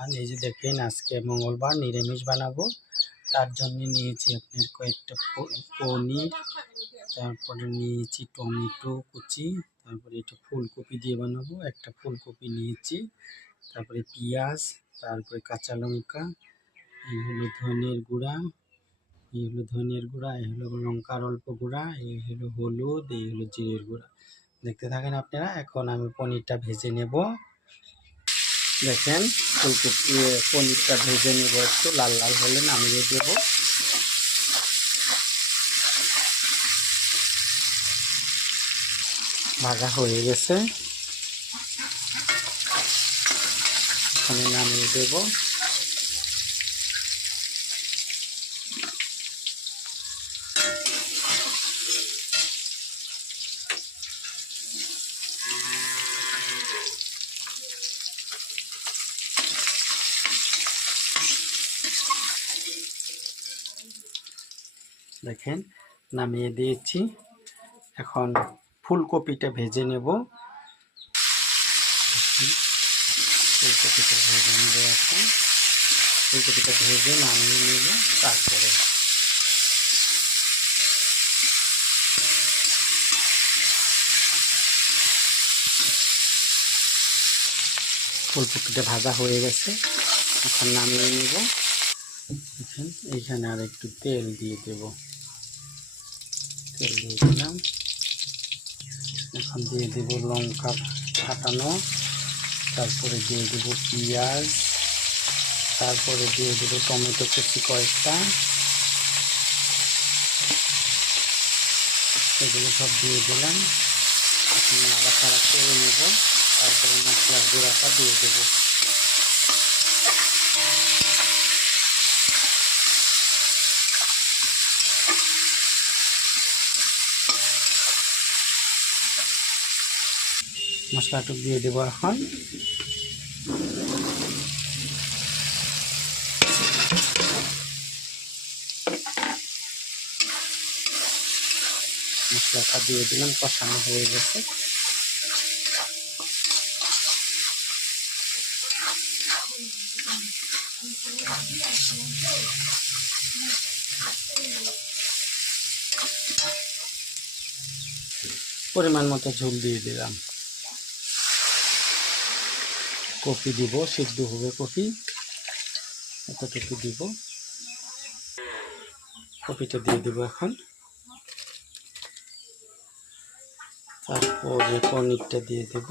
আর এই যে দেখেন আজকে মঙ্গলবার নিরামিষ বানাবো, তার জন্য নিয়েছি আপনার কয়েকটা পনির, তারপরে নিয়েছি টমেটো কুচি, তারপরে এটা ফুলকপি দিয়ে বানাবো, একটা ফুলকপি নিয়েছি, তারপরে পেঁয়াজ, তারপরে কাঁচা লঙ্কা, এই হলো ধনের গুঁড়া, এই হলো ধনের গুঁড়া, এই হলো লঙ্কার অল্প গুঁড়া, এই হলো হলুদ, এই হলো জিরের গুঁড়া। দেখতে থাকেন আপনারা। এখন আমি পনিরটা ভেজে নেব। দেখেন ফুলকপি পনিরটা ভেজে নেব, একটু লাল লাল হলে নামিয়ে দেব। ভাজা হয়ে গেছে, এখানে নামিয়ে দেব। দেখেন নামিয়ে দিয়েছি। এখন ফুলকপিটা ভেজে নেব। ফুলকপিটা ভেজে নেব, এখন ফুলকপিটা ভেজে নামিয়ে নেব। তারপরে ফুলকপিটা ভাজা হয়ে গেছে, এখন নামিয়ে নেব। দেখেন এইখানে আর একটু তেল দিয়ে দেব, তেল দিয়ে দিলাম। এখন দিয়ে দেব লঙ্কা ফাটানো, তারপরে দিয়ে দেব পেঁয়াজ, তারপরে দিয়ে দেব টমেটো কুচি কয়েকটা, এগুলো সব দিয়ে দিলাম। নাড়াচাড়া করে নেব, তারপরে মশলার গুঁড়াটা দিয়ে দেব। মশলাটা দিয়ে দেব এখন। মশলাটা দিয়ে দিলাম, কষানো হয়ে গেছে। পরিমাণ মতো ঝোল দিয়ে দিলাম। কপি দিব, সিদ্ধ হবে কপি, এতটুকু দিব। কপিটা দিয়ে দেবো এখন, তারপরে পনিরটা দিয়ে দেব।